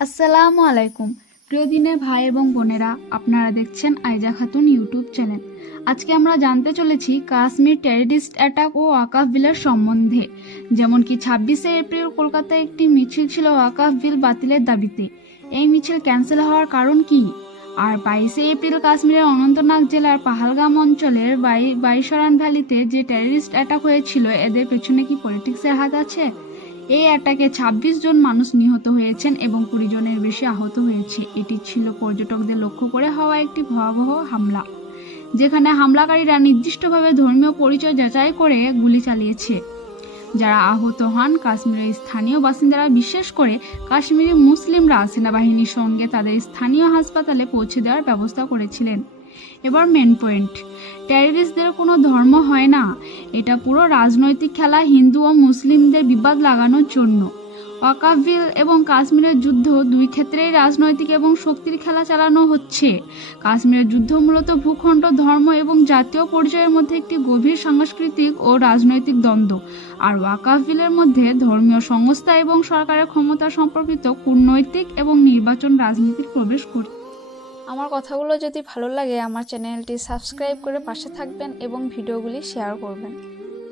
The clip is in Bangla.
আসসালামু আলাইকুম প্রিয় দিনের ভাই এবং বোনেরা, আপনারা দেখছেন আইজা খাতুন ইউটিউব চ্যানেল। আজকে আমরা জানতে চলেছি কাশ্মীর টেররিস্ট অ্যাটাক ও ওয়াকাফ বিলের সম্বন্ধে। যেমন কি 26শে এপ্রিল কলকাতায় একটি মিছিল ছিল ওয়াকাফ বিল বাতিলের দাবিতে। এই মিছিল ক্যান্সেল হওয়ার কারণ কি? আর 22শে এপ্রিল কাশ্মীরের অনন্তনাগ জেলার পাহালগাম অঞ্চলের বাইশরান ভ্যালিতে যে টেররিস্ট অ্যাটাক হয়েছিল, এদের পেছনে কি পলিটিক্সের হাত আছে? এই অ্যাটাকে ২৬ জন মানুষ নিহত হয়েছেন এবং ২০ জনের বেশি আহত হয়েছে। এটি ছিল পর্যটকদের লক্ষ্য করে হওয়া একটি ভয়াবহ হামলা, যেখানে হামলাকারীরা নির্দিষ্টভাবে ধর্মীয় পরিচয় যাচাই করে গুলি চালিয়েছে। যারা আহত হন কাশ্মীরের স্থানীয় বাসিন্দারা, বিশেষ করে কাশ্মীরি মুসলিমরা সেনাবাহিনীর সঙ্গে তাদের স্থানীয় হাসপাতালে পৌঁছে দেওয়ার ব্যবস্থা করেছিলেন। এবার মেন পয়েন্ট, টেররিস্টদের কোনো ধর্ম হয় না, এটা পুরো রাজনৈতিক খেলা, হিন্দু ও মুসলিমদের বিবাদ লাগানোর জন্য। ওয়াকাফ বিল এবং কাশ্মীরের যুদ্ধ, দুই ক্ষেত্রেই রাজনৈতিক এবং শক্তির খেলা চালানো হচ্ছে। কাশ্মীরের যুদ্ধ মূলত ভূখণ্ড, ধর্ম এবং জাতীয় পর্যায়ের মধ্যে একটি গভীর সাংস্কৃতিক ও রাজনৈতিক দ্বন্দ্ব, আর ওয়াকাফ বিলের মধ্যে ধর্মীয় সংস্থা এবং সরকারের ক্ষমতা সম্পর্কিত কূটনৈতিক এবং নির্বাচন রাজনীতির প্রবেশ করছে। আমার কথাগুলো যদি ভালো লাগে আমার চ্যানেলটি সাবস্ক্রাইব করে পাশে থাকবেন এবং ভিডিওগুলি শেয়ার করবেন।